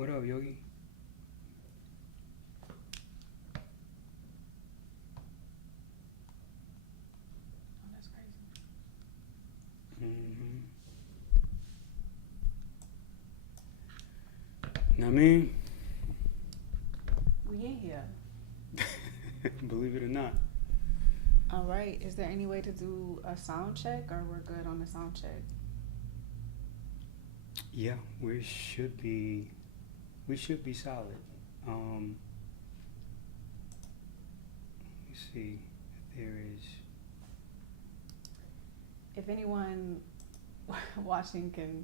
What up, Yogi? Oh, that's crazy. Mm-hmm. Know what I mean? We in here. Believe it or not. All right. Is there any way to do a sound check, or we're good on the sound check? Yeah, we should be solid. Let's see if there is. If anyone watching can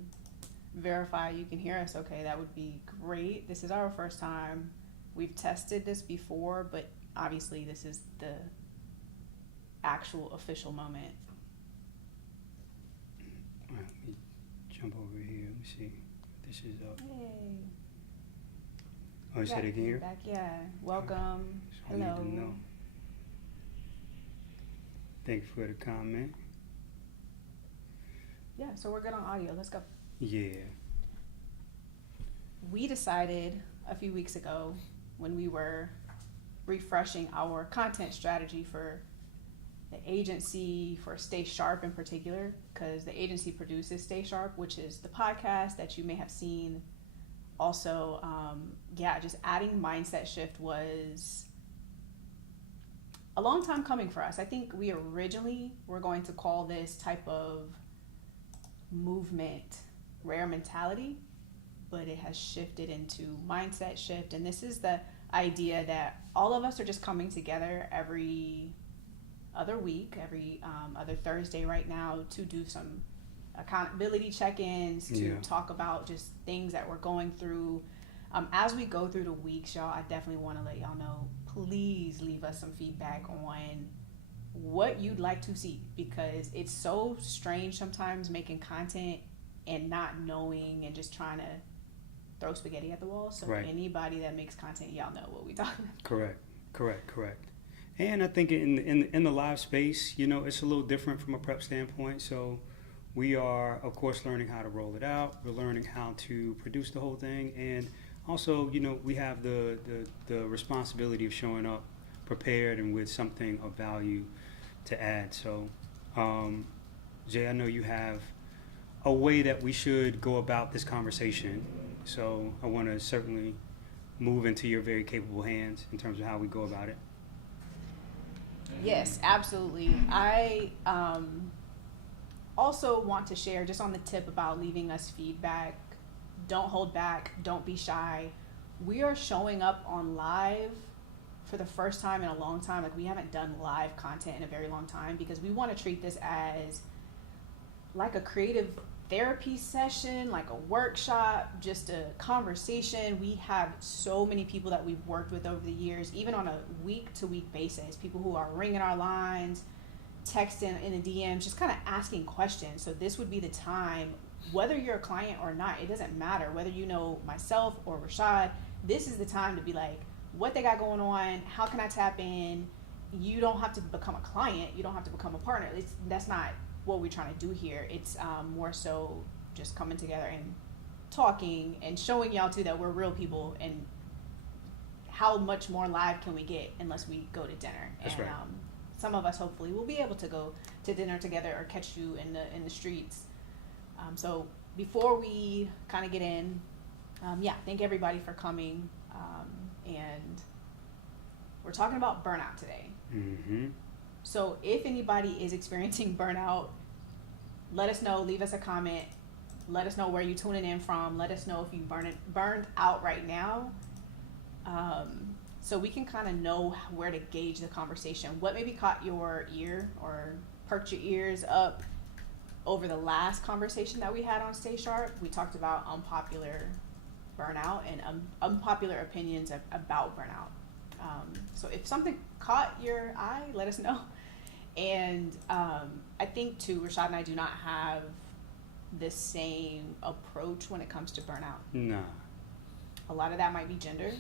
verify you can hear us okay, that would be great. This is our first time. We've tested this before, but obviously this is the actual official moment. All right, let me jump over here. Let me see. This is up. Hey. Oh, you said it here? Back, yeah. Welcome. So I need Hello. to know. Thank you for the comment. Yeah, so we're good on audio. Let's go. Yeah. We decided a few weeks ago when we were refreshing our content strategy for the agency, for Stay Sharp in particular, because the agency produces Stay Sharp, which is the podcast that you may have seen. Also, just adding Mindset Shift was a long time coming for us. I think we originally were going to call this type of movement Rare Mentality, but it has shifted into Mindset Shift. And this is the idea that all of us are just coming together every other week, every other Thursday right now, to do some accountability check-ins, to talk about just things that we're going through. As we go through the weeks, y'all, I definitely want to let y'all know, please leave us some feedback on what you'd like to see, because it's so strange sometimes making content and not knowing and just trying to throw spaghetti at the wall. So right. Anybody that makes content, y'all know what we talking about. Correct. And I think in the live space, it's a little different from a prep standpoint. So we are, of course, learning how to roll it out. We're learning how to produce the whole thing. And also, we have the responsibility of showing up prepared and with something of value to add. So, Jay, I know you have a way that we should go about this conversation. So I want to certainly move into your very capable hands in terms of how we go about it. Yes, absolutely. I also want to share, just on the tip about leaving us feedback, don't hold back, don't be shy. We are showing up on live for the first time in a long time. Like, we haven't done live content in a very long time, because we want to treat this as like a creative therapy session, like a workshop, just a conversation. We have so many people that we've worked with over the years, even on a week-to-week basis, people who are ringing our lines, texting in the DMs, just kind of asking questions. So this would be the time, whether you're a client or not, it doesn't matter, whether you know myself or Rashad, this is the time to be like, what they got going on, how can I tap in? You don't have to become a client, you don't have to become a partner. That's not what we're trying to do here. It's more so just coming together and talking and showing y'all too that we're real people, and how much more live can we get unless we go to dinner. That's and right. Some of us hopefully will be able to go to dinner together or catch you in the streets. So before we kind of get in, thank everybody for coming, and we're talking about burnout today. Mm-hmm. So if anybody is experiencing burnout, let us know, leave us a comment, let us know where you're tuning in from, let us know if you burned out right now, so we can kind of know where to gauge the conversation. What maybe caught your ear or perked your ears up over the last conversation that we had on Stay Sharp? We talked about unpopular burnout and unpopular opinions about burnout. So if something caught your eye, let us know. And I think too, Rashad and I do not have the same approach when it comes to burnout. Nah. A lot of that might be gender.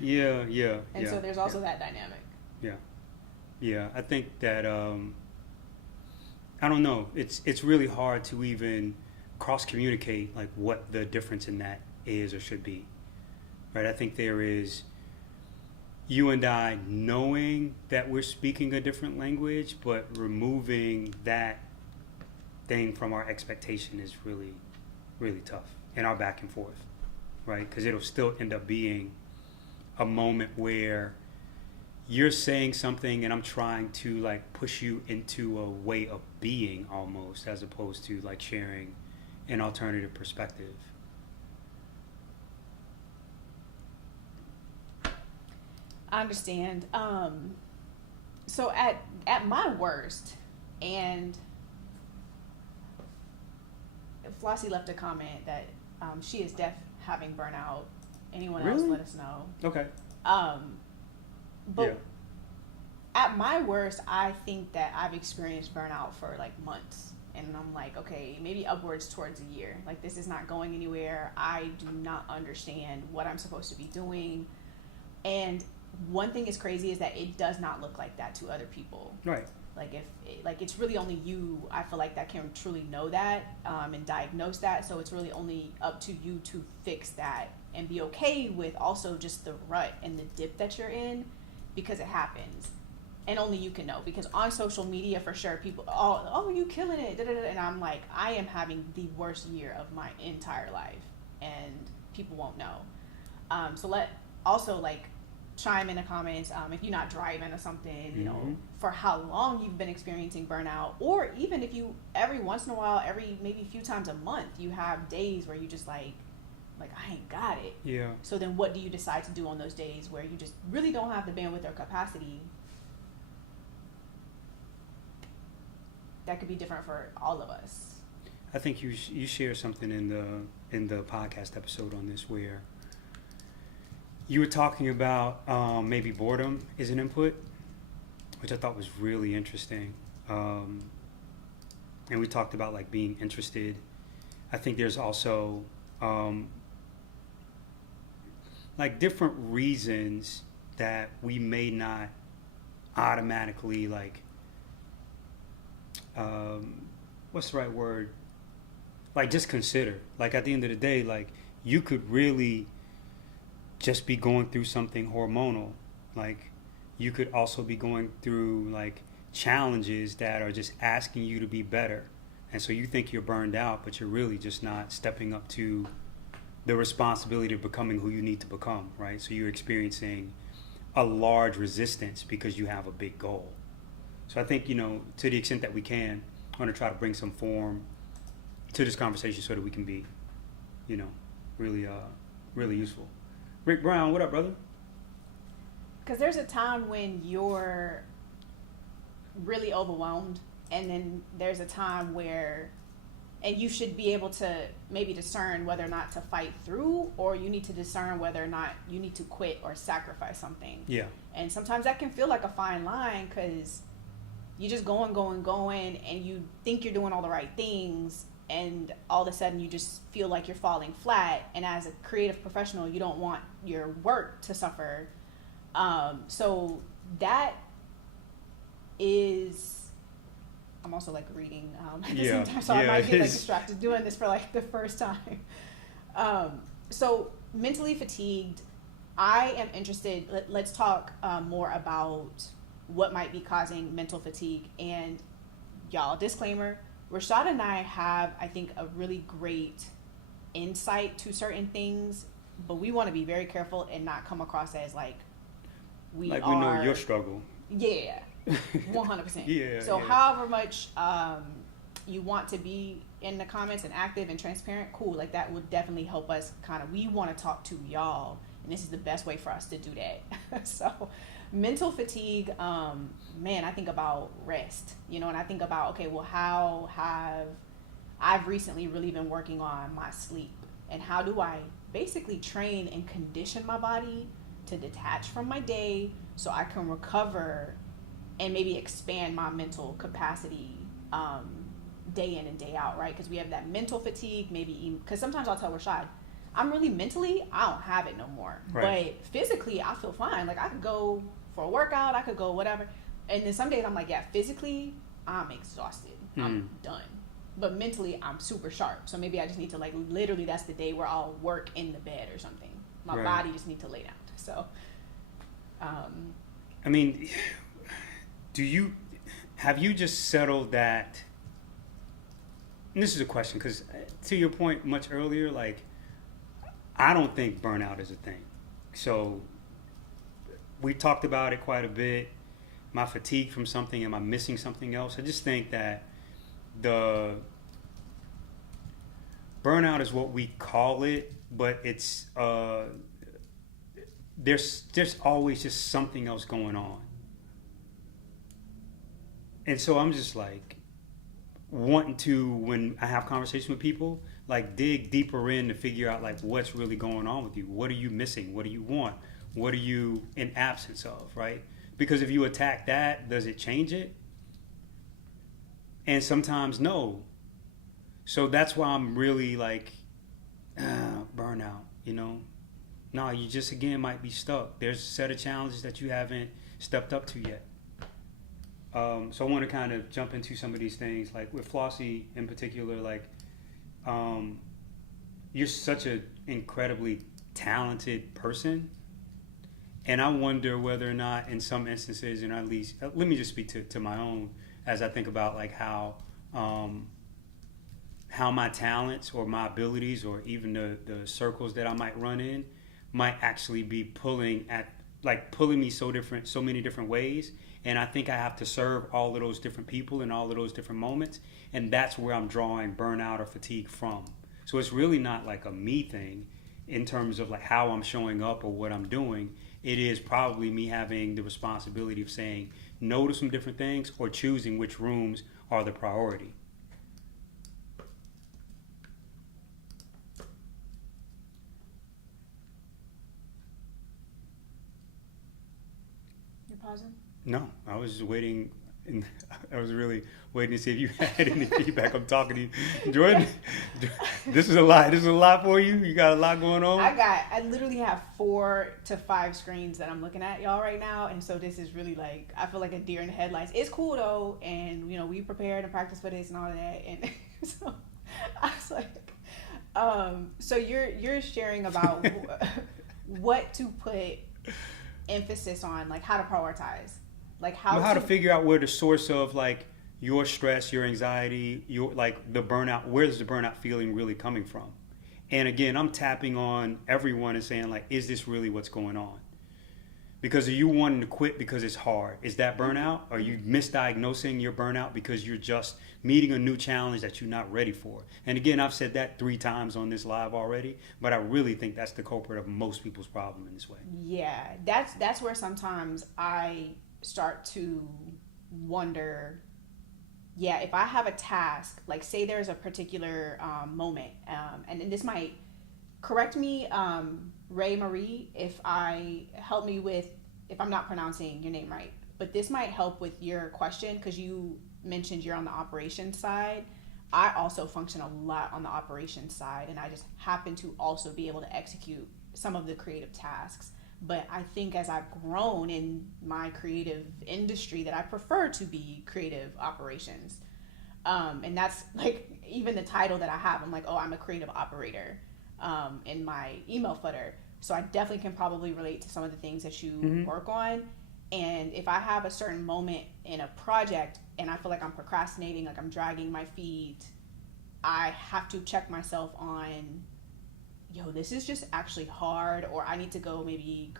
Yeah. And so there's also that dynamic. Yeah. I think that I don't know. It's really hard to even cross communicate like what the difference in that is or should be, right? I think there is you and I knowing that we're speaking a different language, but removing that thing from our expectation is really, really tough in our back and forth, right? Because it'll still end up being a moment where you're saying something and I'm trying to like push you into a way of being almost, as opposed to like sharing an alternative perspective. I understand. So at my worst, and Flossie left a comment that she is deaf having burnout. Anyone else, Really? let us know. Okay. But Yeah. at my worst, I think that I've experienced burnout for like months. And I'm like, okay, maybe upwards towards a year. Like, this is not going anywhere. I do not understand what I'm supposed to be doing. And one thing is crazy is that it does not look like that to other people. Right. Like, it's really only you, I feel like, that can truly know that and diagnose that. So it's really only up to you to fix that and be okay with also just the rut and the dip that you're in, because it happens. And only you can know, because on social media, for sure, people, oh, you killing it, da, da, da. And I'm like, I am having the worst year of my entire life, and people won't know. So let also like chime in the comments if you're not driving or something, you know, for how long you've been experiencing burnout, or even if you every once in a while, every maybe a few times a month, you have days where you just like I ain't got it. Yeah. So then what do you decide to do on those days where you just really don't have the bandwidth or capacity? That could be different for all of us. I think you shared something in the podcast episode on this where you were talking about maybe boredom is an input, which I thought was really interesting. And we talked about like being interested. I think there's also like different reasons that we may not automatically like what's the right word? Like just consider. Like at the end of the day, like you could really just be going through something hormonal. Like you could also be going through like challenges that are just asking you to be better. And so you think you're burned out, but you're really just not stepping up to the responsibility of becoming who you need to become, right? So you're experiencing a large resistance because you have a big goal. So I think, you know, to the extent that we can, I want to try to bring some form to this conversation so that we can be, you know, really, really useful. Rick Brown, what up, brother? Because there's a time when you're really overwhelmed, and then there's a time where, and you should be able to maybe discern whether or not to fight through, or you need to discern whether or not you need to quit or sacrifice something. Yeah. And sometimes that can feel like a fine line, because you're just going, and you think you're doing all the right things, and all of a sudden you just feel like you're falling flat. And as a creative professional, you don't want your work to suffer. So that is, I'm also like reading at the same time, so I might get like distracted doing this for like the first time. So mentally fatigued, I am interested, let's talk more about what might be causing mental fatigue. And y'all, disclaimer, Rashad and I have, I think, a really great insight to certain things, but we want to be very careful and not come across as like we know your struggle. Yeah, 100%. Yeah. So however much you want to be in the comments and active and transparent, cool. Like that would definitely help us we want to talk to y'all, and this is the best way for us to do that. So mental fatigue, man, I think about rest, you know, and I think about, okay, well, how have I've recently really been working on my sleep, and how do I basically train and condition my body to detach from my day so I can recover and maybe expand my mental capacity day in and day out, right? Because we have that mental fatigue, maybe because sometimes I'll tell Rashad, I'm really mentally, I don't have it no more. Right. But physically, I feel fine. Like I could go for a workout, I could go whatever. And then some days I'm like, yeah, physically, I'm exhausted. I'm done. but mentally I'm super sharp. So maybe I just need to like literally that's the day where I'll work in the bed or something. My Right. body just needs to lay down. So, I mean, have you just settled that? And this is a question because to your point much earlier, like, I don't think burnout is a thing. So we talked about it quite a bit. My fatigue from something, am I missing something else? I just think that the burnout is what we call it, but it's there's always just something else going on. And so I'm just like wanting to, when I have conversations with people, like dig deeper in to figure out like what's really going on with you. What are you missing? What do you want? What are you in absence of, right? Because if you attack that, does it change it? And sometimes no. So that's why I'm really like, burnout, you know? No, you just again might be stuck. There's a set of challenges that you haven't stepped up to yet. So I want to kind of jump into some of these things, like with Flossie in particular, like you're such an incredibly talented person. And I wonder whether or not in some instances, and at least, let me just speak to my own, as I think about like how my talents or my abilities or even the circles that I might run in might actually be pulling me so many different ways. And I think I have to serve all of those different people in all of those different moments. And that's where I'm drawing burnout or fatigue from. So it's really not like a me thing in terms of like how I'm showing up or what I'm doing. It is probably me having the responsibility of saying no to some different things or choosing which rooms are the priority. you're pausing? No, I was just waiting. And I was really waiting to see if you had any feedback. I'm talking to you, Jordan. This is a lot. This is a lot for you. You got a lot going on. I literally have 4 to 5 screens that I'm looking at y'all right now, and so this is really like I feel like a deer in the headlights. It's cool though, and you know we prepared and practiced for this and all of that, and so I was like, so you're sharing about what to put emphasis on, like how to prioritize. Like how to figure out where the source of like your stress, your anxiety, your like the burnout, where's the burnout feeling really coming from? And again, I'm tapping on everyone and saying like, is this really what's going on? Because are you wanting to quit because it's hard? Is that burnout? Are you misdiagnosing your burnout because you're just meeting a new challenge that you're not ready for? And again, I've said that 3 times on this live already, but I really think that's the culprit of most people's problem in this way. Yeah, that's where sometimes I start to wonder, if I have a task, like say there's a particular moment, and then this might correct me, Ray Marie, if I'm not pronouncing your name right, but this might help with your question because you mentioned you're on the operations side. I also function a lot on the operations side, and I just happen to also be able to execute some of the creative tasks. But I think as I've grown in my creative industry that I prefer to be creative operations. And that's like even the title that I have. I'm like, oh, I'm a creative operator in my email footer. So I definitely can probably relate to some of the things that you work on. And if I have a certain moment in a project and I feel like I'm procrastinating, like I'm dragging my feet, I have to check myself on, this is just actually hard, or I need to go maybe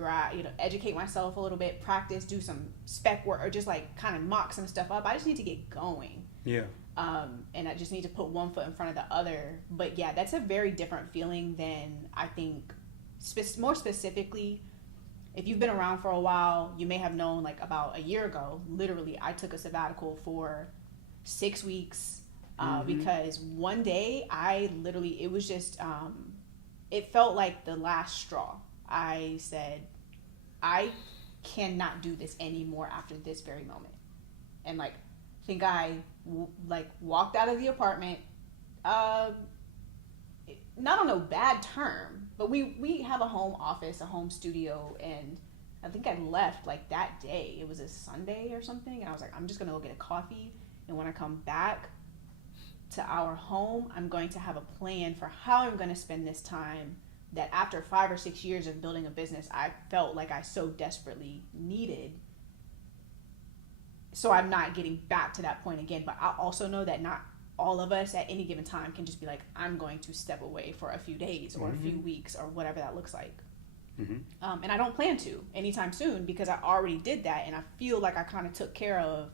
educate myself a little bit, practice, do some spec work, or just like kind of mock some stuff up. I just need to get going. Yeah. And I just need to put one foot in front of the other. But yeah, that's a very different feeling than I think, more specifically, if you've been around for a while, you may have known like about a year ago, literally, I took a sabbatical for 6 weeks because one day it was just, it felt like the last straw. I said, I cannot do this anymore after this very moment. And like, I think I walked out of the apartment, not on a bad term, but we have a home office, a home studio, and I think I left like that day. It was a Sunday or something, and I was like, I'm just gonna go get a coffee, and when I come back, to our home, I'm going to have a plan for how I'm going to spend this time that after 5 or 6 years of building a business, I felt like I so desperately needed. So I'm not getting back to that point again. But I also know that not all of us at any given time can just be like, I'm going to step away for a few days or a few weeks or whatever that looks like. And I don't plan to anytime soon because I already did that. And I feel like I kind of took care of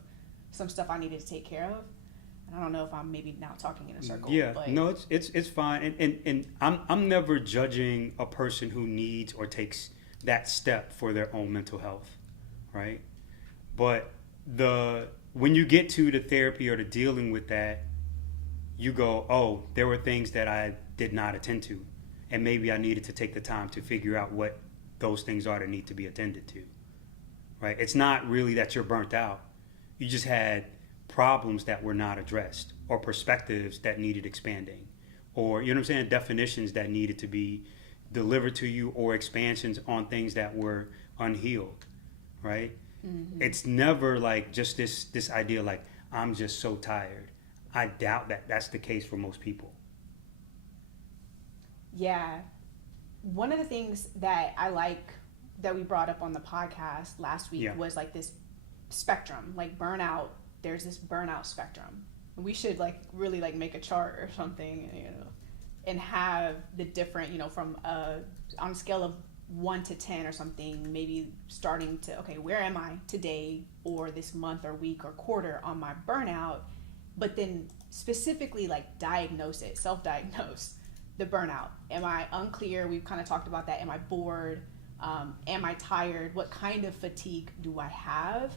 some stuff I needed to take care of. And I don't know if I'm maybe now talking in a circle. Yeah, but no, it's fine. And I'm never judging a person who needs or takes that step for their own mental health, right? But when you get to the therapy or the dealing with that, you go, oh, there were things that I did not attend to. And maybe I needed to take the time to figure out what those things are that need to be attended to, right? It's not really that you're burnt out. You just had problems that were not addressed or perspectives that needed expanding or, you know what I'm saying, definitions that needed to be delivered to you or expansions on things that were unhealed, right? It's never like just this idea like, I'm just so tired. I doubt that that's the case for most people. Yeah. One of the things that I like that we brought up on the podcast last week was like this spectrum, like burnout. There's this burnout spectrum. We should like really like make a chart or something, you know, and have the different, you know, from on a scale of 1 to 10 or something, maybe starting to, okay, where am I today or this month or week or quarter on my burnout, but then specifically like diagnose it, self-diagnose the burnout. Am I unclear? We've kind of talked about that. Am I bored? Am I tired? What kind of fatigue do I have?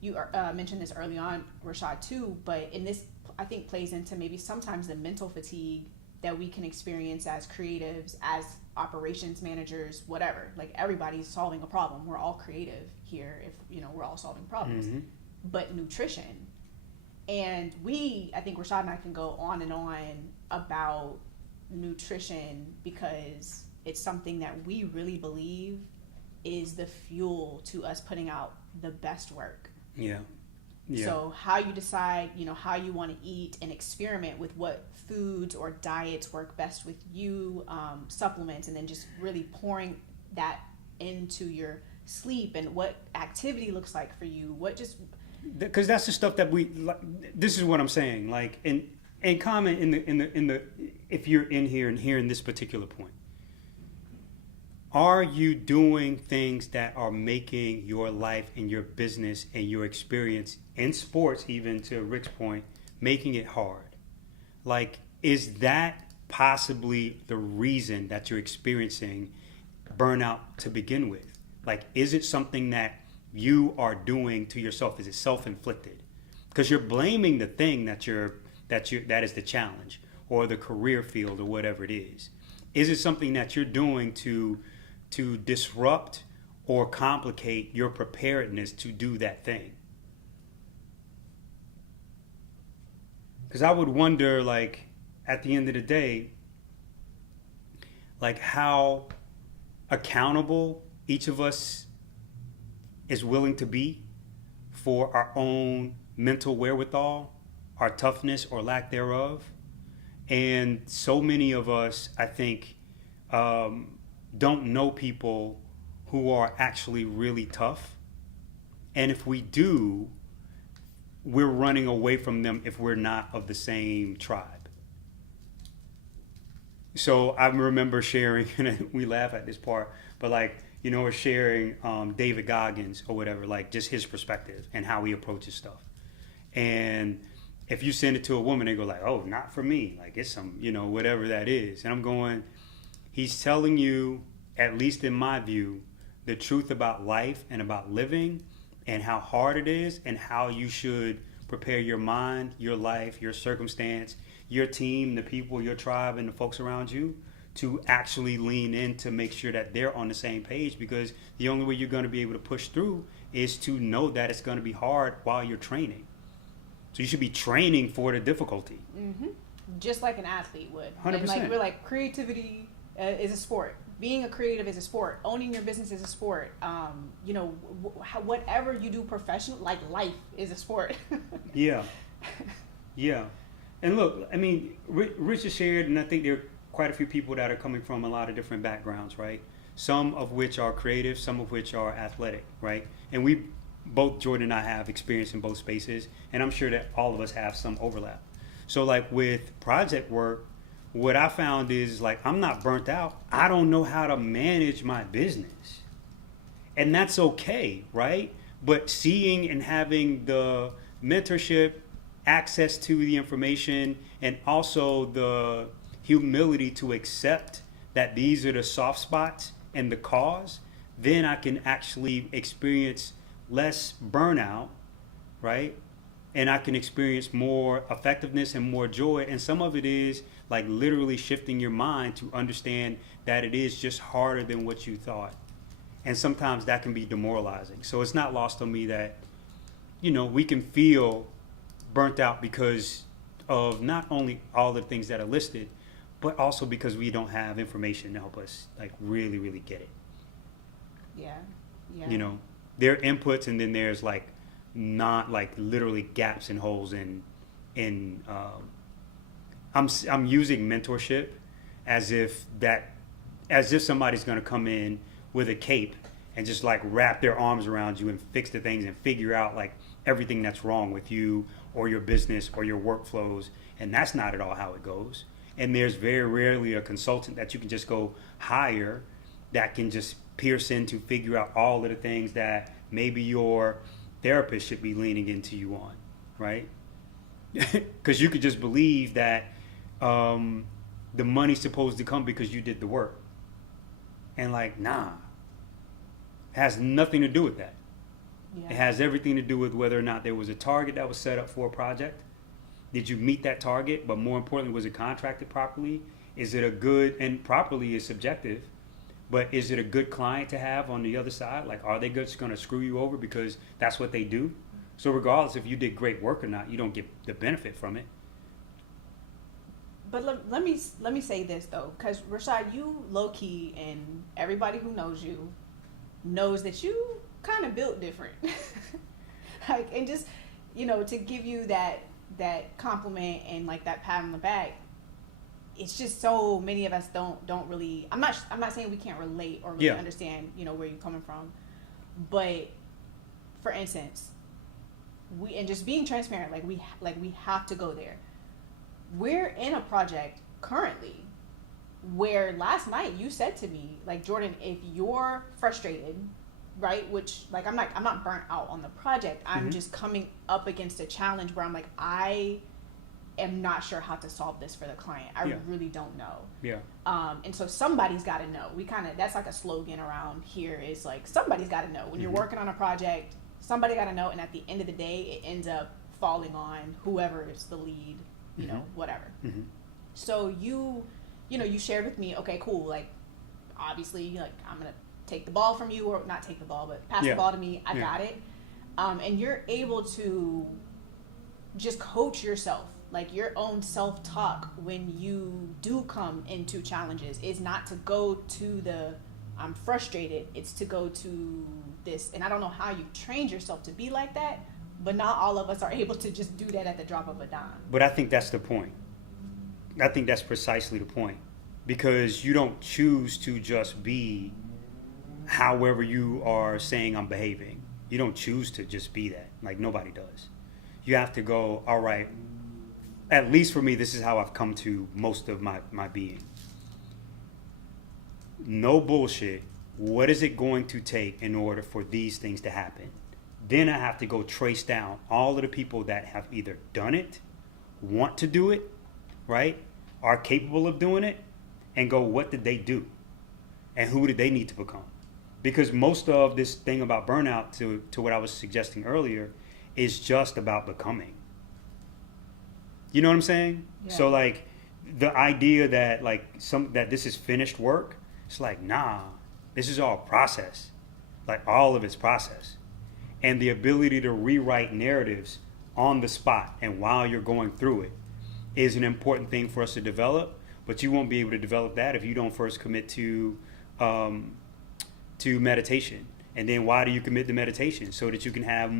You mentioned this early on, Rashad, too, but in this, I think, plays into maybe sometimes the mental fatigue that we can experience as creatives, as operations managers, whatever. Like everybody's solving a problem. We're all creative here if, you know, we're all solving problems. But nutrition. And I think Rashad and I can go on and on about nutrition because it's something that we really believe is the fuel to us putting out the best work. Yeah. So how you decide, you know, how you want to eat and experiment with what foods or diets work best with you, supplements, and then just really pouring that into your sleep and what activity looks like for you. Because that's the stuff that this is what I'm saying. Like, and comment in the if you're in here and hearing this particular point. Are you doing things that are making your life and your business and your experience in sports, even to Rick's point, making it hard? Like, is that possibly the reason that you're experiencing burnout to begin with? Like, is it something that you are doing to yourself? Is it self-inflicted? Because you're blaming the thing that is the challenge or the career field or whatever it is. Is it something that you're doing to disrupt or complicate your preparedness to do that thing? Because I would wonder, like, at the end of the day, like how accountable each of us is willing to be for our own mental wherewithal, our toughness or lack thereof. And so many of us, I think, don't know people who are actually really tough. And if we do, we're running away from them if we're not of the same tribe. So I remember sharing, and we laugh at this part, but like, you know, we're sharing David Goggins or whatever, like just his perspective and how he approaches stuff. And if you send it to a woman, they go like, oh, not for me. Like it's some, you know, whatever that is. And I'm going, he's telling you, at least in my view, the truth about life and about living and how hard it is and how you should prepare your mind, your life, your circumstance, your team, the people, your tribe, and the folks around you to actually lean in to make sure that they're on the same page, because the only way you're going to be able to push through is to know that it's going to be hard while you're training. So you should be training for the difficulty. Mm-hmm. Just like an athlete would. 100%. And like, we're like, creativity is a sport. Being a creative is a sport. Owning your business is a sport. You know, whatever you do professionally, like life is a sport. Yeah. Yeah. And look, I mean, Rich has shared, and I think there are quite a few people that are coming from a lot of different backgrounds, right? Some of which are creative, some of which are athletic, right? And we both, Jordan and I, have experience in both spaces, and I'm sure that all of us have some overlap. So like with project work, what I found is like I'm not burnt out. I don't know how to manage my business. And that's okay, right? But seeing and having the mentorship, access to the information, and also the humility to accept that these are the soft spots and the cause, then I can actually experience less burnout, right? And I can experience more effectiveness and more joy. And some of it is like literally shifting your mind to understand that it is just harder than what you thought. And sometimes that can be demoralizing. So it's not lost on me that, you know, we can feel burnt out because of not only all the things that are listed, but also because we don't have information to help us like really, really get it. Yeah. Yeah. You know, there are inputs, and then there's like not like literally gaps and holes in I'm using mentorship as if somebody's going to come in with a cape and just like wrap their arms around you and fix the things and figure out like everything that's wrong with you or your business or your workflows. And that's not at all how it goes. And there's very rarely a consultant that you can just go hire that can just pierce in to figure out all of the things that maybe your therapist should be leaning into you on, right? Because you could just believe that the money's supposed to come because you did the work. And like, nah, it has nothing to do with that. Yeah. It has everything to do with whether or not there was a target that was set up for a project. Did you meet that target? But more importantly, was it contracted properly? Is it a good, and properly is subjective, but is it a good client to have on the other side? Like, are they just going to screw you over because that's what they do? So regardless if you did great work or not, you don't get the benefit from it. But let me say this though, because Rashad, you low key, and everybody who knows you knows that you kind of built different. Like, and just, you know, to give you that compliment and like that pat on the back, it's just so many of us don't really. I'm not saying we can't relate or really understand, you know, where you're coming from, but for instance, and just being transparent, like we have to go there. We're in a project currently where last night you said to me, like, Jordan, if you're frustrated, right, which like I'm not burnt out on the project, I'm just coming up against a challenge where I'm like, I am not sure how to solve this for the client. I really don't know. Yeah. And so somebody's got to know. That's like a slogan around here, is like, somebody's got to know. When you're working on a project, somebody got to know, and at the end of the day, it ends up falling on whoever is the lead, you know, whatever. So you shared with me, okay, cool, like, obviously, like, I'm going to take the ball from you, or not take the ball, but pass the ball to me. I got it. And you're able to just coach yourself, like your own self-talk when you do come into challenges is not to go to the I'm frustrated, it's to go to this. And I don't know how you trained yourself to be like that, but not all of us are able to just do that at the drop of a dime. But I think that's the point. I think that's precisely the point, because you don't choose to just be however you are saying I'm behaving. You don't choose to just be that. Like, nobody does. You have to go, all right, at least for me, this is how I've come to most of my being. No bullshit. What is it going to take in order for these things to happen? Then I have to go trace down all of the people that have either done it, want to do it, right, are capable of doing it, and go, what did they do? And who did they need to become? Because most of this thing about burnout, to what I was suggesting earlier, is just about becoming. You know what I'm saying? Yeah. So like the idea that that this is finished work, it's like, nah, this is all process. Like, all of it's process. And the ability to rewrite narratives on the spot and while you're going through it is an important thing for us to develop. But you won't be able to develop that if you don't first commit to meditation. And then why do you commit to meditation? So that you can have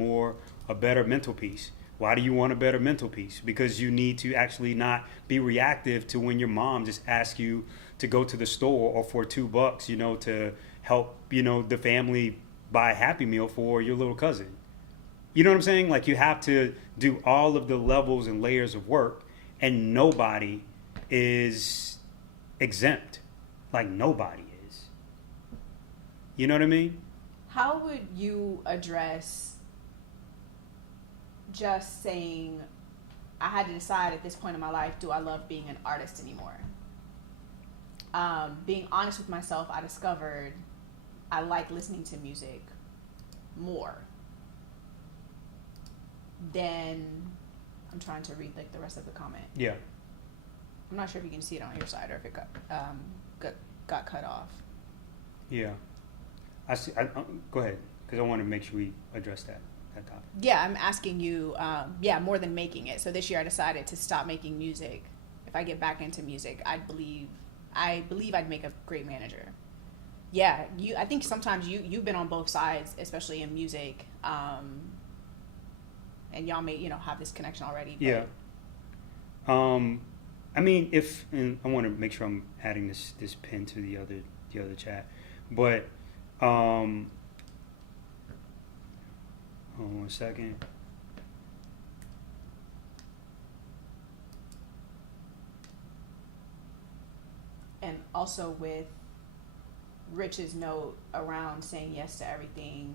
a better mental peace. Why do you want a better mental peace? Because you need to actually not be reactive to when your mom just asks you to go to the store or for $2, to help, the family buy a Happy Meal for your little cousin. You know what I'm saying? Like, you have to do all of the levels and layers of work, and nobody is exempt. Like, nobody is. You know what I mean? How would you address just saying, I had to decide at this point in my life, do I love being an artist anymore? Being honest with myself, I discovered I like listening to music more. Then I'm trying to read like the rest of the comment. Yeah. I'm not sure if you can see it on your side or if it got cut off. Yeah. I see. Go ahead, because I want to make sure we address that topic. Yeah, I'm asking you, more than making it. So this year I decided to stop making music. If I get back into music, I believe I'd make a great manager. Yeah, I think sometimes you've been on both sides, especially in music, and y'all may have this connection already. But. Yeah. I mean, and I want to make sure I'm adding this pin to the other chat, but hold on 1 second. And also with Rich's note around saying yes to everything,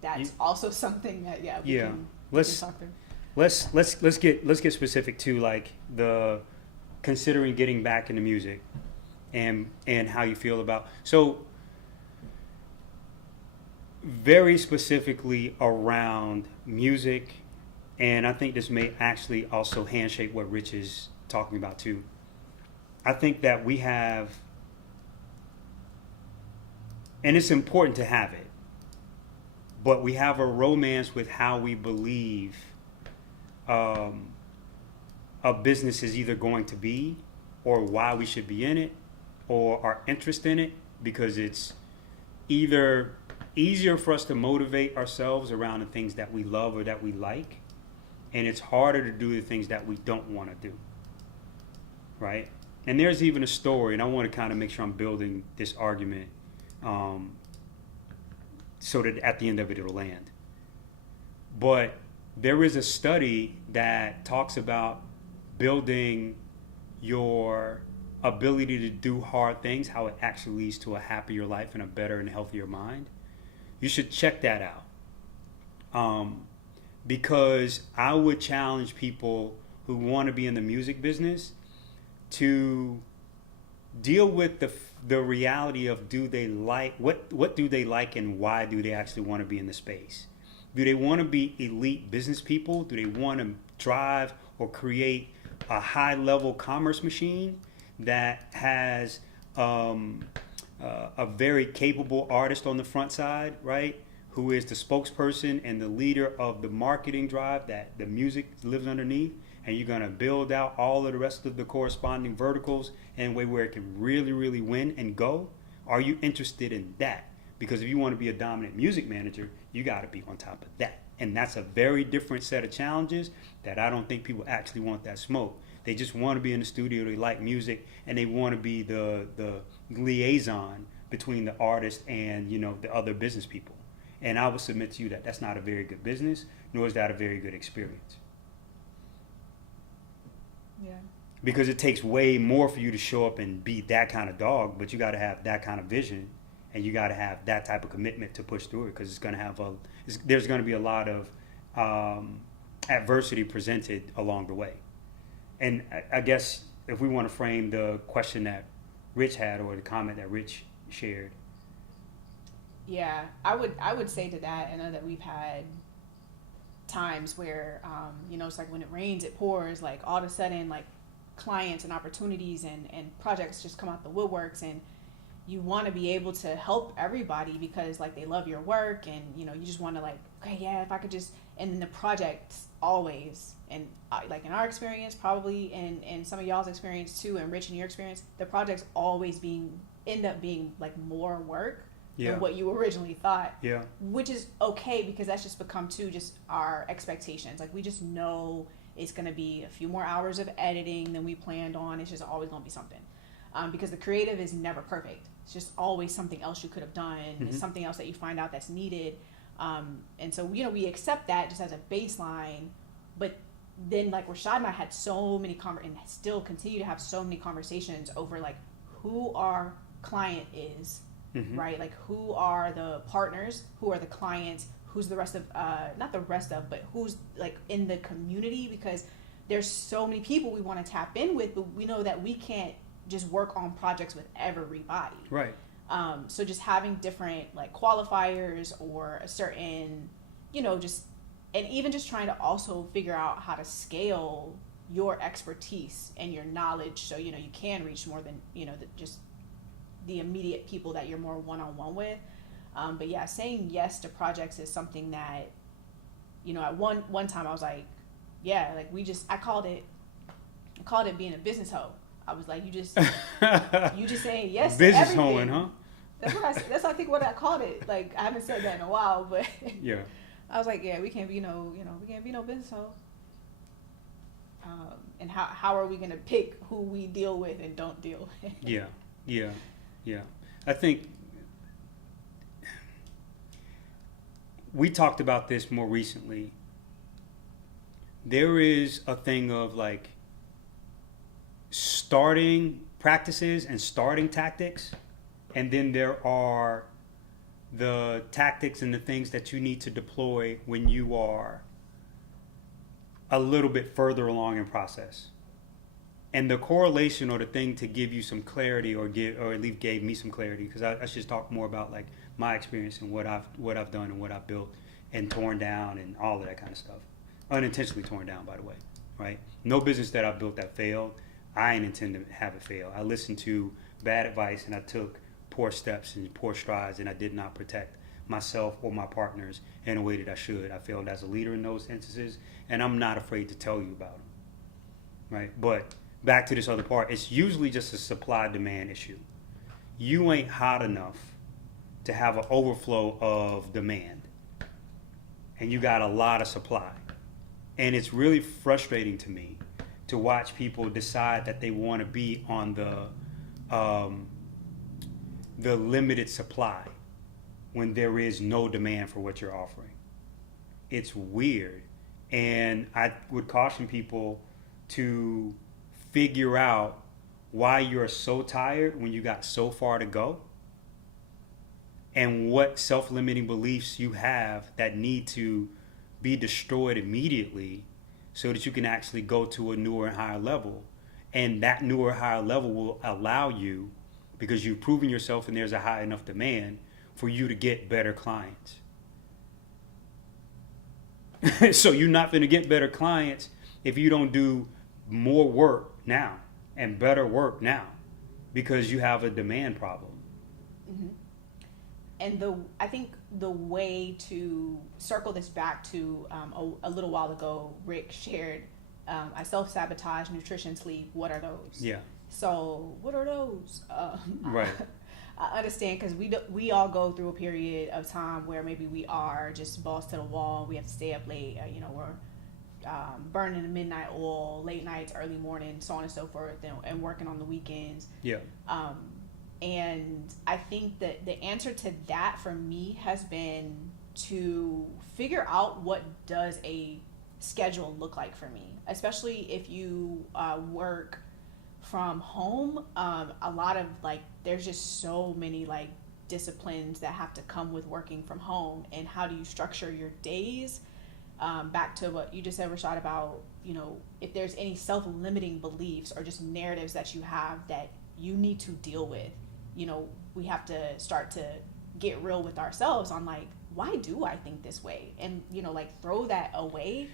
that's also something that we can talk through. Let's get specific to like the considering getting back into music and how you feel about, so very specifically around music, and I think this may actually also handshake what Rich is talking about too. I think that we have, and it's important to have it, but we have a romance with how we believe a business is either going to be, or why we should be in it, or our interest in it, because it's either easier for us to motivate ourselves around the things that we love or that we like, and it's harder to do the things that we don't want to do, right? And there's even a story, and I want to kind of make sure I'm building this argument so that at the end of it, it'll land. But there is a study that talks about building your ability to do hard things, how it actually leads to a happier life and a better and healthier mind. You should check that out. Because I would challenge people who want to be in the music business to deal with the reality of, do they like, what do they like, and why do they actually want to be in the space? Do they want to be elite business people? Do they want to drive or create a high-level commerce machine that has a very capable artist on the front side, right? Who is the spokesperson and the leader of the marketing drive that the music lives underneath, and you're going to build out all of the rest of the corresponding verticals in a way where it can really, really win and go? Are you interested in that? Because if you want to be a dominant music manager, you got to be on top of that. And that's a very different set of challenges that I don't think people actually want that smoke. They just want to be in the studio, they like music, and they want to be the liaison between the artist and, the other business people. And I would submit to you that that's not a very good business, nor is that a very good experience. Yeah. Because it takes way more for you to show up and be that kind of dog, but you got to have that kind of vision, and you got to have that type of commitment to push through it, because it's going to have there's going to be a lot of adversity presented along the way. And I guess if we want to frame the question that Rich had, or the comment that Rich shared. Yeah, I would say to that, I know that we've had times where, it's like when it rains, it pours, like all of a sudden, like clients and opportunities and projects just come out the woodworks, and you want to be able to help everybody because like they love your work, and, you just want to like, okay, yeah, if I could just, and then the projects always, and like in our experience, probably in some of y'all's experience too, and Rich in your experience, the projects always end up being like more work than what you originally thought. Yeah. Which is okay, because that's just become too just our expectations. Like, we just know it's going to be a few more hours of editing than we planned on. It's just always going to be something. Because the creative is never perfect. It's just always something else you could have done. It's something else that you find out that's needed. And so, you know, we accept that just as a baseline. But then, like, Rashad and I had so many and still continue to have so many conversations over, like, who our client is, right? Like, who are the partners, who are the clients, who's the rest of, not the rest of, but who's, like, in the community, because there's so many people we want to tap in with, but we know that we can't just work on projects with everybody. Right. So just having different, like, qualifiers or a certain, you know, just, and even just trying to also figure out how to scale your expertise and your knowledge, so, you know, you can reach more than, you know, just the immediate people that you're more one-on-one with. But yeah, saying yes to projects is something that, you know, at one time I was like, yeah, like, I called it being a business hoe. I was like, you just saying yes business to everything. hoeing, huh? That's I think what I called it. Like, I haven't said that in a while, but yeah. I was like, yeah, we can't be no business hoes. And how are we gonna pick who we deal with and don't deal with? Yeah. I think we talked about this more recently. There is a thing of, like, starting practices and starting tactics, and then there are the tactics and the things that you need to deploy when you are a little bit further along in process. And the correlation, or the thing to give you some clarity, or at least gave me some clarity, because I should talk more about, like, my experience and what I've done and what I've built and torn down and all of that kind of stuff. Unintentionally torn down, by the way, right? No business that I've built that failed, I ain't intend to have it fail. I listened to bad advice and I took poor steps and poor strides, and I did not protect myself or my partners in a way that I should. I failed as a leader in those instances, and I'm not afraid to tell you about them, right? But back to this other part, it's usually just a supply-demand issue. You ain't hot enough to have an overflow of demand, and you got a lot of supply. And it's really frustrating to me to watch people decide that they want to be on the limited supply when there is no demand for what you're offering. It's weird. And I would caution people to figure out why you're so tired when you got so far to go, and what self-limiting beliefs you have that need to be destroyed immediately so that you can actually go to a newer and higher level. And that newer, higher level will allow you, because you've proven yourself and there's a high enough demand, for you to get better clients. So you're not going to get better clients if you don't do more work now and better work now, because you have a demand problem. Mm-hmm. And I think the way to circle this back to a little while ago, Rick shared, I self-sabotage, nutrition, sleep. What are those? Yeah. So what are those? Right. I understand, because we all go through a period of time where maybe we are just balls to the wall. We have to stay up late. We're burning the midnight oil, late nights, early morning, so on and so forth, and working on the weekends. Yeah. And I think that the answer to that for me has been to figure out what does a schedule look like for me, especially if you work from home. A lot of, like, there's just so many, like, disciplines that have to come with working from home, and how do you structure your days? Back to what you just said, Rashad, about, if there's any self-limiting beliefs or just narratives that you have that you need to deal with, we have to start to get real with ourselves on, like, why do I think this way? And, like, throw that away.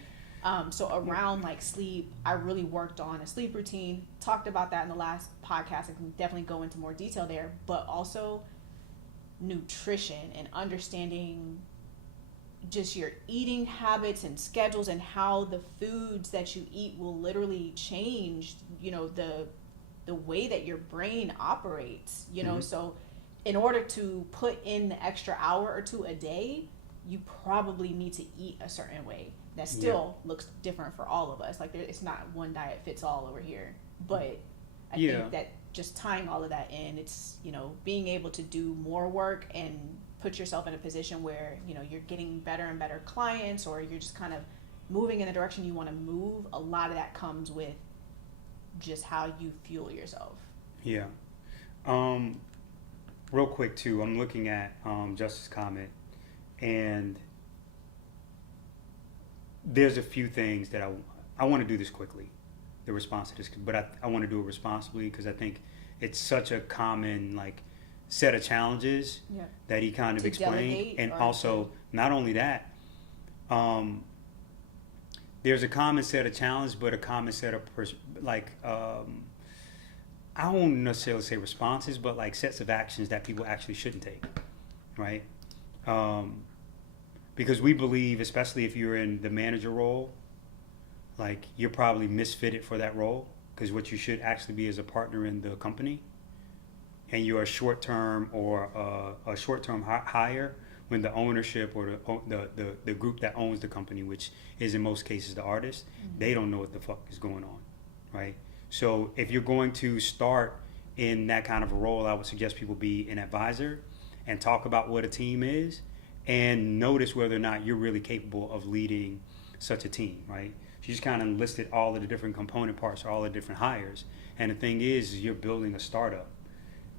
So around, like, sleep, I really worked on a sleep routine, talked about that in the last podcast. I can definitely go into more detail there, but also nutrition and understanding just your eating habits and schedules, and how the foods that you eat will literally change, the way that your brain operates, Mm-hmm. So in order to put in the extra hour or two a day, you probably need to eat a certain way that still looks different for all of us. Like it's not one diet fits all over here, but I think that just tying all of that in, it's, you know, being able to do more work and put yourself in a position where, you know, you're getting better and better clients, or you're just kind of moving in the direction you want to move. A lot of that comes with just how you fuel yourself. Yeah. Real quick too, I'm looking at Justice's comment, and there's a few things that I want to do this quickly, the response to this, but I want to do it responsibly, because I think it's such a common like set of challenges that he kind of explained. And also, not only that, there's a common set of challenges, but a common set of I won't necessarily say responses, but like sets of actions that people actually shouldn't take, right? Because we believe, especially if you're in the manager role, like you're probably misfitted for that role, because what you should actually be is a partner in the company, and you're a short-term or a short-term hire when the ownership or the group that owns the company, which is in most cases the artist, they don't know what the fuck is going on, right? So if you're going to start in that kind of a role, I would suggest people be an advisor and talk about what a team is, and notice whether or not you're really capable of leading such a team, right? So you just kind of listed all of the different component parts, all the different hires. And the thing is you're building a startup.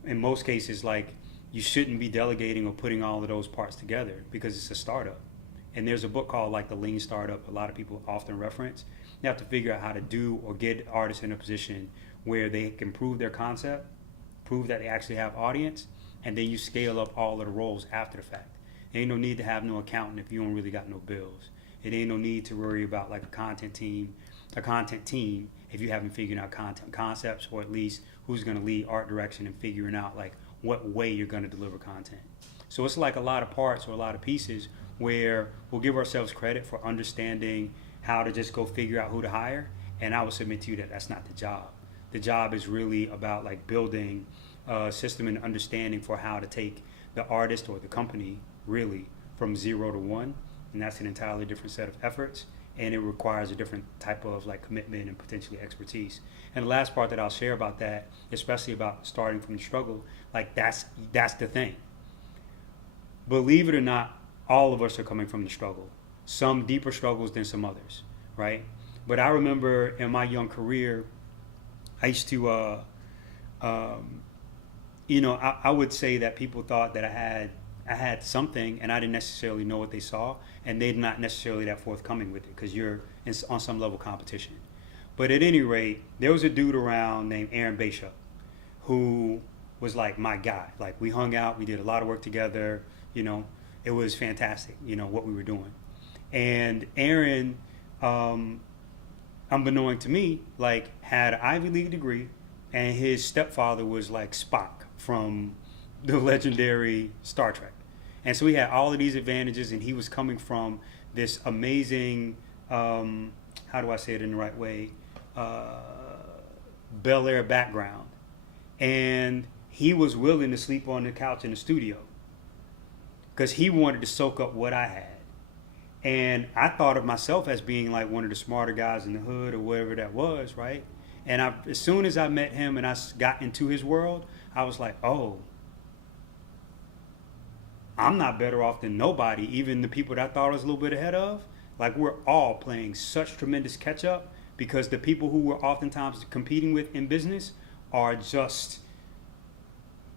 In most cases, like, you shouldn't be delegating or putting all of those parts together, because it's a startup. And there's a book called like The Lean Startup, a lot of people often reference. You have to figure out how to do or get artists in a position where they can prove their concept, prove that they actually have audience, and then you scale up all of the roles after the fact. There ain't no need to have no accountant if you don't really got no bills. It ain't no need to worry about like a content team if you haven't figured out content concepts, or at least who's going to lead art direction and figuring out like what way you're going to deliver content. So it's like a lot of parts or a lot of pieces where we'll give ourselves credit for understanding how to just go figure out who to hire. And I will submit to you that that's not the job. The job is really about like building a system and understanding for how to take the artist or the company really from 0 to 1. And that's an entirely different set of efforts. And it requires a different type of like commitment and potentially expertise. And the last part that I'll share about that, especially about starting from the struggle, like that's the thing. Believe it or not, all of us are coming from the struggle. Some deeper struggles than some others, right? But I remember in my young career, I used to, I would say that people thought that I had something, and I didn't necessarily know what they saw, and they're not necessarily that forthcoming with it, because you're on some level competition. But at any rate, there was a dude around named Aaron Bishop, who was like my guy. Like, we hung out, we did a lot of work together, it was fantastic, what we were doing. And Aaron, unbeknown to me, like, had an Ivy League degree, and his stepfather was like Spock from the legendary Star Trek. And so he had all of these advantages, and he was coming from this amazing, how do I say it in the right way, Bel Air background. And he was willing to sleep on the couch in the studio because he wanted to soak up what I had. And I thought of myself as being like one of the smarter guys in the hood or whatever that was, right? And as soon as I met him and I got into his world, I was like, oh, I'm not better off than nobody, even the people that I thought I was a little bit ahead of. Like, we're all playing such tremendous catch up, because the people who we're oftentimes competing with in business are just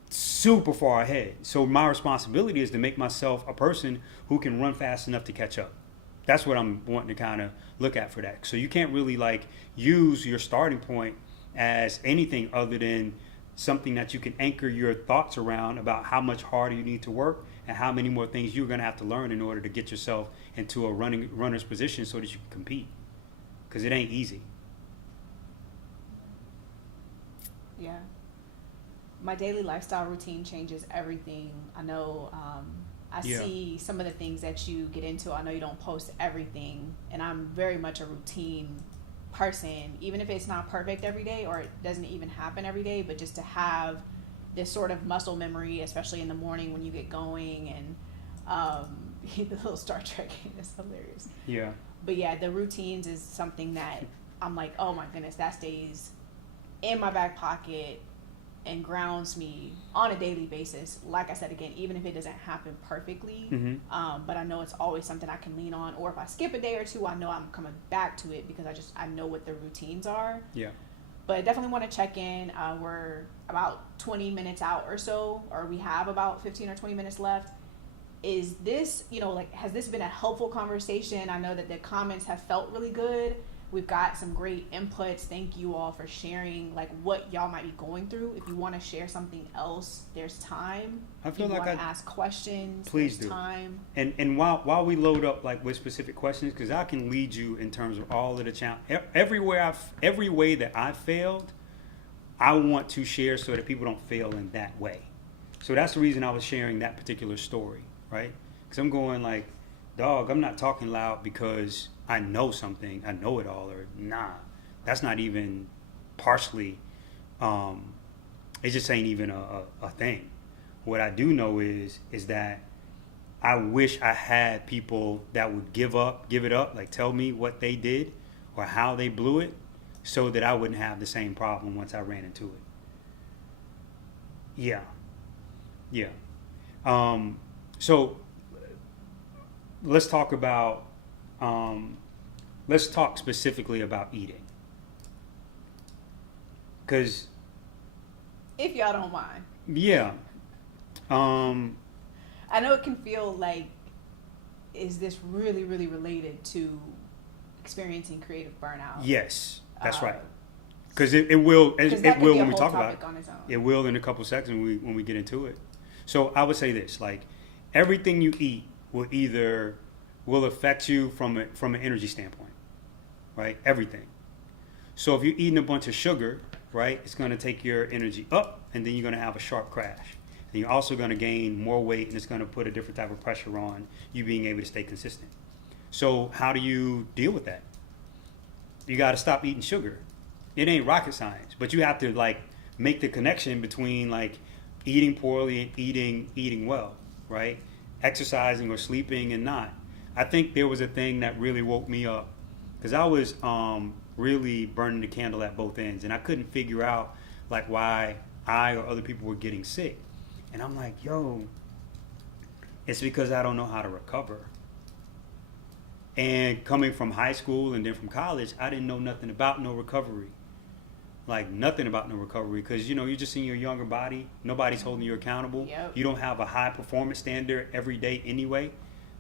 super far ahead. So my responsibility is to make myself a person who can run fast enough to catch up. That's what I'm wanting to kind of look at for that. So you can't really like use your starting point as anything other than something that you can anchor your thoughts around about how much harder you need to work and how many more things you're going to have to learn in order to get yourself into a runner's position so that you can compete. Because it ain't easy. Yeah. My daily lifestyle routine changes everything. I know I see some of the things that you get into. I know you don't post everything, and I'm very much a routine person, even if it's not perfect every day or it doesn't even happen every day, but just to have this sort of muscle memory, especially in the morning when you get going, and the little Star Trek is hilarious. Yeah. But yeah, the routines is something that I'm like, oh my goodness, that stays in my back pocket and grounds me on a daily basis. Like I said, again, even if it doesn't happen perfectly, but I know it's always something I can lean on. Or if I skip a day or two, I know I'm coming back to it because I know what the routines are. Yeah. But I definitely want to check in. We're about 20 minutes out or so, or we have about 15 or 20 minutes left. Is this, has this been a helpful conversation? I know that the comments have felt really good. We've got some great inputs. Thank you all for sharing what y'all might be going through. If you want to share something else, there's time. I feel if you like want to ask questions, please there's do. time. And while we load up with specific questions, because I can lead you in terms of all of the challenge. Every way that I failed, I want to share so that people don't fail in that way. So that's the reason I was sharing that particular story, right? Because I'm going dog, I'm not talking loud because I know something, I know it all, or nah, that's not even partially, it just ain't even a thing. What I do know is that I wish I had people that would give it up, tell me what they did or how they blew it so that I wouldn't have the same problem once I ran into it. Yeah. So let's talk about, let's talk specifically about eating. Because, If y'all don't mind. yeah. I know it can feel like, is this really, really related to experiencing creative burnout? Yes, that's right. Because it will when we talk about it. On its own. It will in a couple seconds when we get into it. So I would say this, everything you eat will affect you from an energy standpoint, right? Everything. So if you're eating a bunch of sugar, right, it's going to take your energy up, and then you're going to have a sharp crash. And you're also going to gain more weight, and it's going to put a different type of pressure on you being able to stay consistent. So how do you deal with that? You got to stop eating sugar. It ain't rocket science, but you have to make the connection between eating poorly and eating well, right? Exercising or sleeping and not. I think there was a thing that really woke me up because I was really burning the candle at both ends, and I couldn't figure out why I or other people were getting sick. And I'm like, yo, it's because I don't know how to recover. And coming from high school and then from college, I didn't know nothing about no recovery. Nothing about no recovery, because you're just in your younger body. Nobody's holding you accountable. Yep. You don't have a high performance standard every day anyway,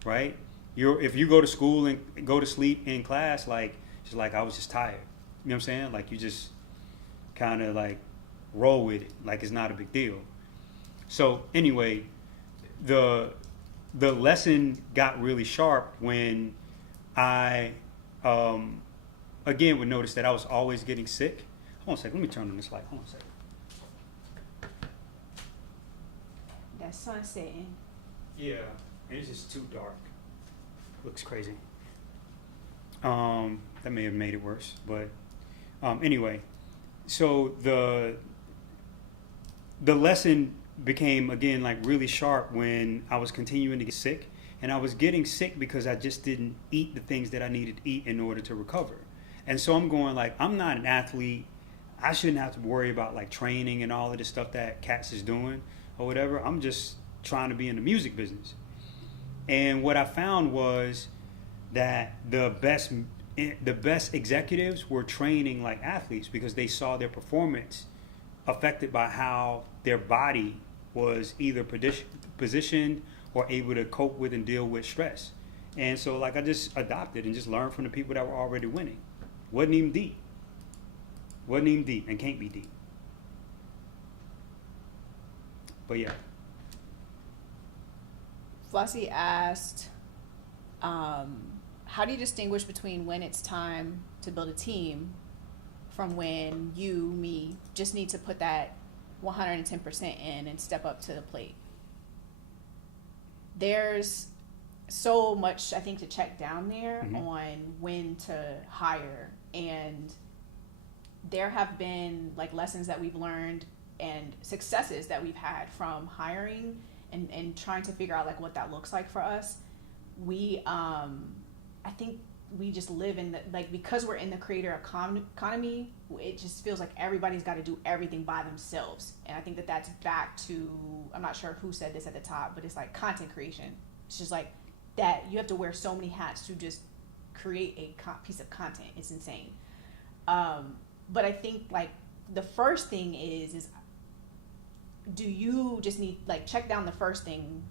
right? If you go to school and go to sleep in class, I was just tired. You know what I'm saying? You just kind of roll with it, it's not a big deal. So anyway, the lesson got really sharp when I again would notice that I was always getting sick. Hold on a second, let me turn on this light. Hold on a second. That sun setting. Yeah, and it's just too dark. Looks crazy. That may have made it worse, but anyway, so the lesson became again really sharp when I was continuing to get sick, and I was getting sick because I just didn't eat the things that I needed to eat in order to recover. And so I'm going I'm not an athlete. I shouldn't have to worry about training and all of the stuff that Cats is doing or whatever. I'm just trying to be in the music business. And what I found was that the best executives were training like athletes because they saw their performance affected by how their body was either positioned or able to cope with and deal with stress. And so I just adopted and just learned from the people that were already winning. Wasn't even deep and can't be deep. But yeah. Flossie asked, how do you distinguish between when it's time to build a team from when you, me, just need to put that 110% in and step up to the plate? There's so much, I think, to check down there on when to hire. And there have been lessons that we've learned and successes that we've had from hiring and trying to figure out like what that looks like for us. We I think we just live in the, like, because we're in the creator economy, it just feels like everybody's got to do everything by themselves. And I think that that's back to, I'm not sure who said this at the top, but it's like content creation. It's just like that you have to wear so many hats to just create a piece of content. It's insane. But I think like the first thing is do you just need, like, check down the first thing.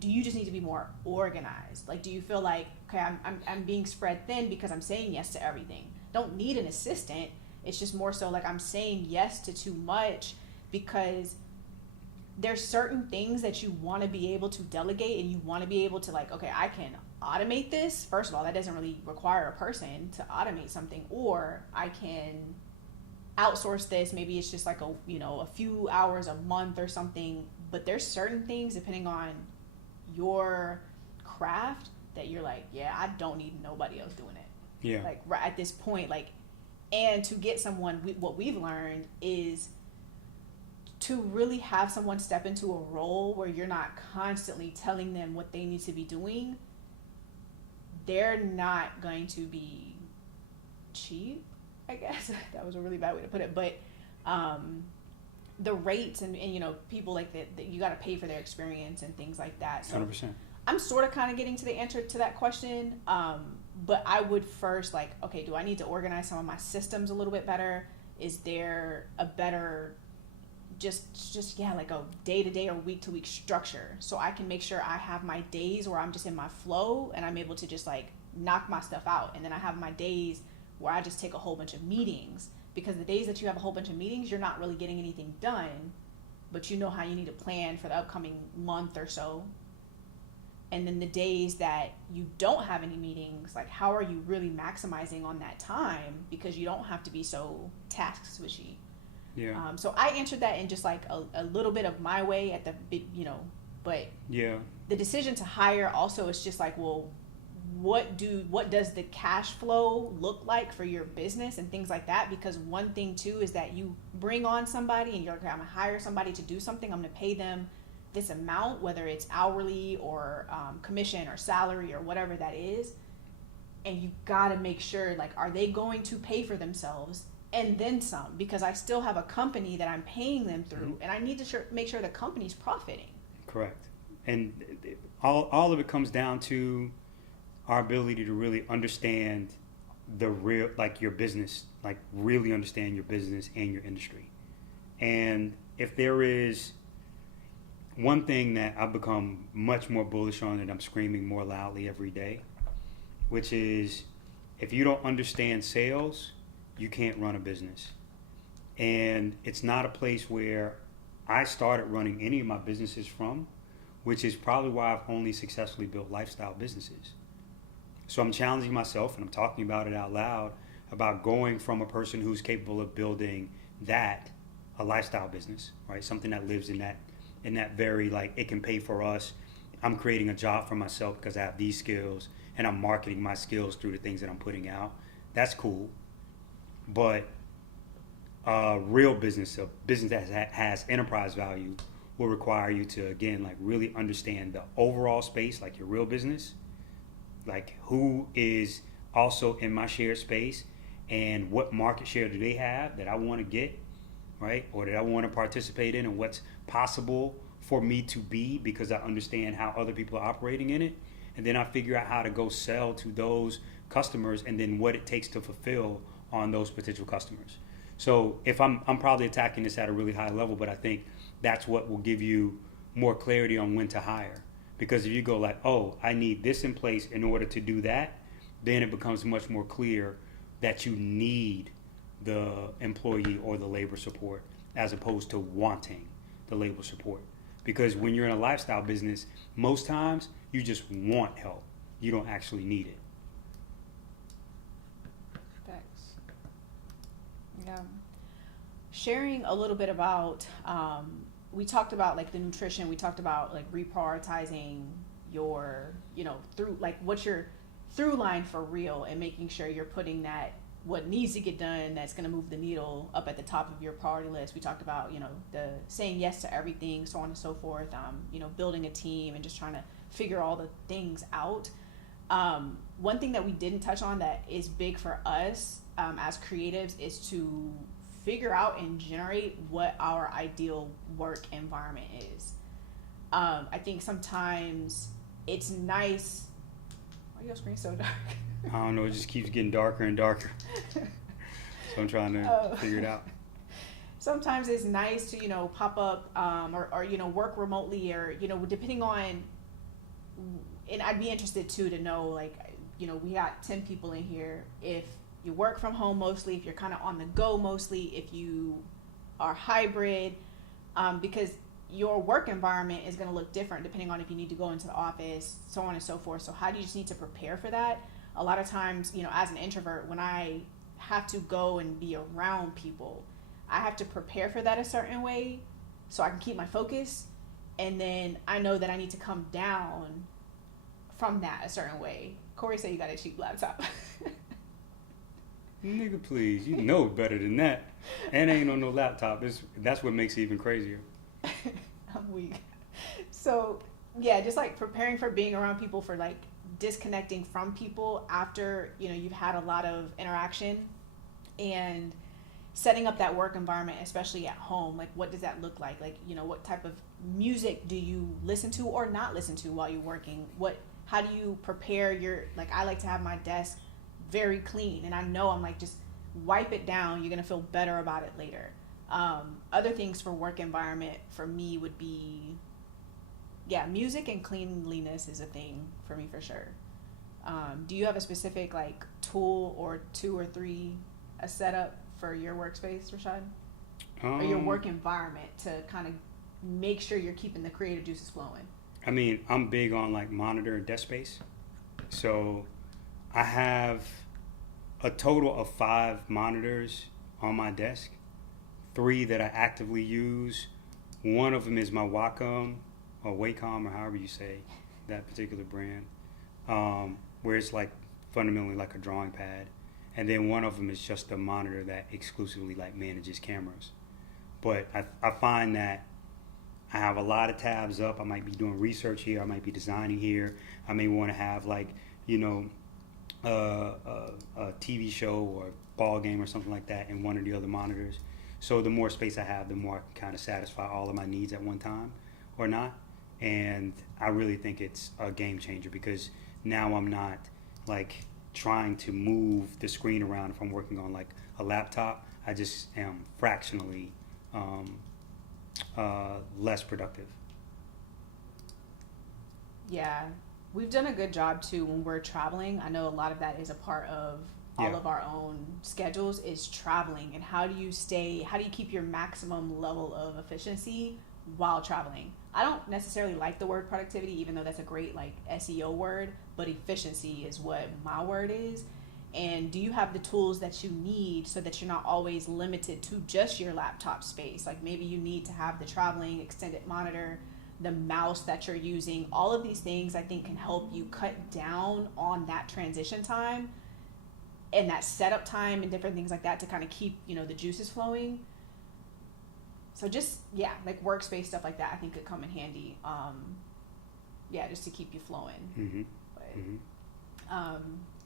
Do you just need to be more organized? Like, do you feel like, okay, I'm being spread thin because I'm saying yes to everything? Don't need an assistant. It's just more so like I'm saying yes to too much, because there's certain things that you want to be able to delegate, and you want to be able to, like, okay, I can automate this. First of all, that doesn't really require a person to automate something, or I can outsource this. Maybe it's just like a few hours a month or something. But there's certain things, depending on your craft, that you're like, yeah, I don't need nobody else doing it. Yeah. Like right at this point, like, and to get someone, what we've learned is to really have someone step into a role where you're not constantly telling them what they need to be doing. They're not going to be cheap, I guess. That was a really bad way to put it. But the rates and people like that you got to pay for their experience and things like that. So 100%. I'm sort of kind of getting to the answer to that question. But I would first, like, okay, do I need to organize some of my systems a little bit better? Is there a better like a day-to-day or week-to-week structure, so I can make sure I have my days where I'm just in my flow and I'm able to just like knock my stuff out, and then I have my days where I just take a whole bunch of meetings, because the days that you have a whole bunch of meetings, you're not really getting anything done, but you know how you need to plan for the upcoming month or so. And then the days that you don't have any meetings, like, how are you really maximizing on that time, because you don't have to be so task switchy. Yeah. So I answered that in just like a little bit of my way at the but Yeah. the decision to hire also is just like, well, what does the cash flow look like for your business and things like that? Because one thing too is that you bring on somebody and you're like, okay, I'm gonna hire somebody to do something. I'm gonna pay them this amount, whether it's hourly or commission or salary or whatever that is. And you gotta make sure, like, are they going to pay for themselves and then some? Because I still have a company that I'm paying them through, Mm-hmm. and I need to make sure the company's profiting. Correct. And all of it comes down to our ability to really understand the real, like, your business, like really understand your business and your industry. And if there is one thing that I've become much more bullish on, and I'm screaming more loudly every day, which is, if you don't understand sales, you can't run a business. And it's not a place where I started running any of my businesses from, which is probably why I've only successfully built lifestyle businesses. So I'm challenging myself, and I'm talking about it out loud, about going from a person who's capable of building a lifestyle business, right? Something that lives in that very, like, it can pay for us. I'm creating a job for myself because I have these skills, and I'm marketing my skills through the things that I'm putting out. That's cool. But real business, a business that has enterprise value, will require you to, again, like, really understand the overall space, like your real business, like who is also in my shared space, and what market share do they have that I want to get, right? Or that I want to participate in, and what's possible for me to be, because I understand how other people are operating in it. And then I figure out how to go sell to those customers, and then what it takes to fulfill on those potential customers. So if I'm probably attacking this at a really high level, but I think that's what will give you more clarity on when to hire. Because if you go like, oh, I need this in place in order to do that, then it becomes much more clear that you need the employee or the labor support, as opposed to wanting the labor support. Because when you're in a lifestyle business, most times you just want help. You don't actually need it. Thanks. Yeah. Sharing a little bit about, we talked about like the nutrition, we talked about like reprioritizing your, through, like, what's your through line for real, and making sure you're putting that what needs to get done that's going to move the needle up at the top of your priority list. We talked about, the saying yes to everything, so on and so forth, building a team and just trying to figure all the things out. One thing that we didn't touch on that is big for us as creatives is to figure out and generate what our ideal work environment is. I think sometimes it's nice. Why are your screen so dark? I don't know, it just keeps getting darker and darker. So I'm trying to figure it out. Sometimes it's nice to, pop up or work remotely or, depending on, and I'd be interested too to know, like, we got 10 people in here. If you work from home mostly, if you're kind of on the go mostly, if you are hybrid, because your work environment is going to look different depending on if you need to go into the office, so on and so forth. So how do you just need to prepare for that? A lot of times, as an introvert, when I have to go and be around people, I have to prepare for that a certain way so I can keep my focus. And then I know that I need to come down from that a certain way. Corey said you got a cheap laptop. Nigga, please, you know better than that. And ain't on no laptop. That's what makes it even crazier. I'm weak. So yeah, just like preparing for being around people, for like disconnecting from people after you've had a lot of interaction, and setting up that work environment, especially at home. Like, what does that look like? Like, what type of music do you listen to or not listen to while you're working? How do you prepare like, I like to have my desk very clean, and I know I'm like, just wipe it down. You're gonna feel better about it later. Other things for work environment for me would be, music and cleanliness is a thing for me for sure. Do you have a specific like tool or 2 or 3 a setup for your workspace, Rashad? Or your work environment to kind of make sure you're keeping the creative juices flowing? I mean, I'm big on like monitor and desk space. So I have a total of 5 monitors on my desk, 3 that I actively use. One of them is my Wacom or Wacom, or however you say that particular brand, where it's like fundamentally like a drawing pad. And then one of them is just a monitor that exclusively like manages cameras. But I find that I have a lot of tabs up. I might be doing research here. I might be designing here. I may want to have like, a TV show or ball game or something like that in one of the other monitors. So the more space I have, the more I can kind of satisfy all of my needs at one time or not. And I really think it's a game changer, because now I'm not like trying to move the screen around if I'm working on like a laptop. I just am fractionally less productive. Yeah, we've done a good job too when we're traveling. I know a lot of that is a part of all of our own schedules, is traveling. And how do you keep your maximum level of efficiency while traveling? I don't necessarily like the word productivity, even though that's a great like SEO word, but efficiency is what my word is. And do you have the tools that you need so that you're not always limited to just your laptop space? Like, maybe you need to have the traveling extended monitor, the mouse that you're using. All of these things I think can help you cut down on that transition time and that setup time and different things like that to kind of keep, the juices flowing. So just, like workspace stuff like that, I think could come in handy. Just to keep you flowing. Mm-hmm. But,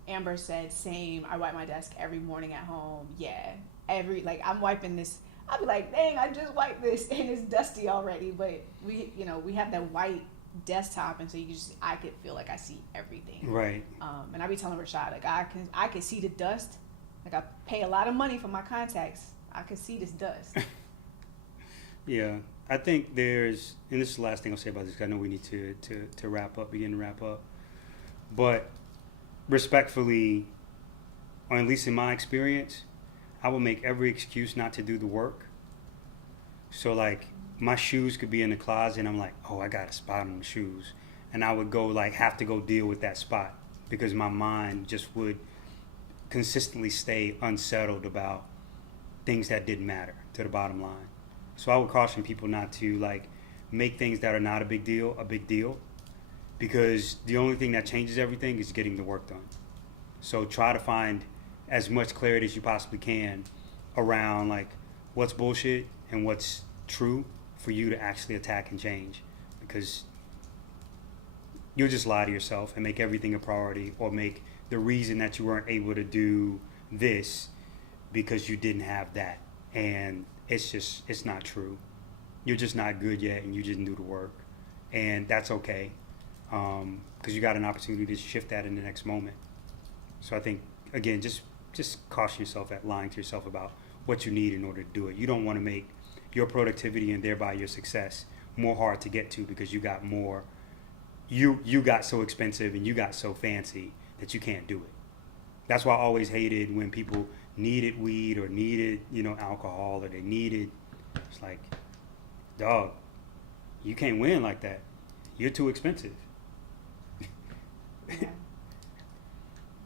Amber said, same. I wipe my desk every morning at home. Yeah. I'm wiping this. I'll be like, dang, I just wiped this and it's dusty already. But we have that white desktop, and so I could feel like I see everything. Right. And I be telling Rashad, like, I can see the dust. Like, I pay a lot of money for my contacts. I can see this dust. Yeah. I think there's, and this is the last thing I'll say about this, because I know we need to begin to wrap up. But respectfully, or at least in my experience, I will make every excuse not to do the work. So like, my shoes could be in the closet and I'm like, oh, I got a spot on the shoes. And I would go like, have to go deal with that spot, because my mind just would consistently stay unsettled about things that didn't matter to the bottom line. So I would caution people not to like make things that are not a big deal, because the only thing that changes everything is getting the work done. So try to find as much clarity as you possibly can around like what's bullshit and what's true for you to actually attack and change, because you'll just lie to yourself and make everything a priority, or make the reason that you weren't able to do this because you didn't have that. And it's not true. You're just not good yet, and you didn't do the work. And that's okay, because you got an opportunity to shift that in the next moment. So I think, again, just caution yourself at lying to yourself about what you need in order to do it. You don't want to make your productivity and thereby your success more hard to get to because you got more. You got so expensive and you got so fancy that you can't do it. That's why I always hated when people needed weed or needed, alcohol, or they needed. It's like, dog, you can't win like that. You're too expensive. Yeah.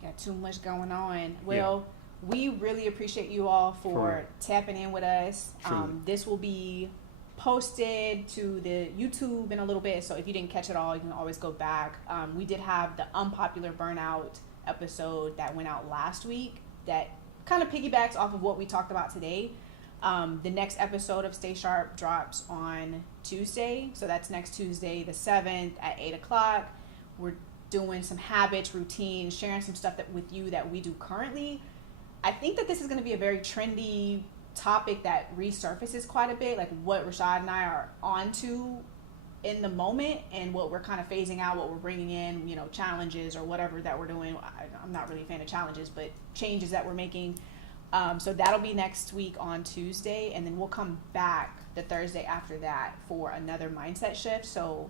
Got too much going on. Well, we really appreciate you all for tapping in with us. This will be posted to the YouTube in a little bit, so if you didn't catch it all, you can always go back. We did have the unpopular burnout episode that went out last week that kind of piggybacks off of what we talked about today. The next episode of Stay Sharp drops on Tuesday, so that's next Tuesday the 7th at 8 o'clock. We're doing some habits, routines, sharing some stuff with you that we do currently. I think that this is going to be a very trendy topic that resurfaces quite a bit, like what Rashad and I are onto in the moment and what we're kind of phasing out, what we're bringing in, challenges or whatever that we're doing. I'm not really a fan of challenges, but changes that we're making. So that'll be next week on Tuesday, and then we'll come back the Thursday after that for another mindset shift. So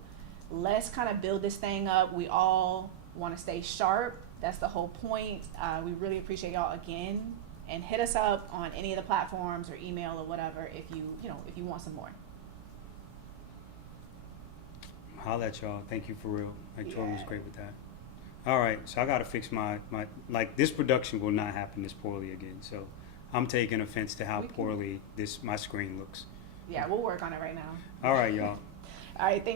let's kind of build this thing up. We all want to stay sharp. That's the whole point. We really appreciate y'all again, and hit us up on any of the platforms or email or whatever if you want some more. Holla at y'all. Thank you for real. Jordan was great with that. All right, so I got to fix my this production will not happen this poorly again. So I'm taking offense to how poorly my screen looks. Yeah, we'll work on it right now. All right, y'all. All right, thanks.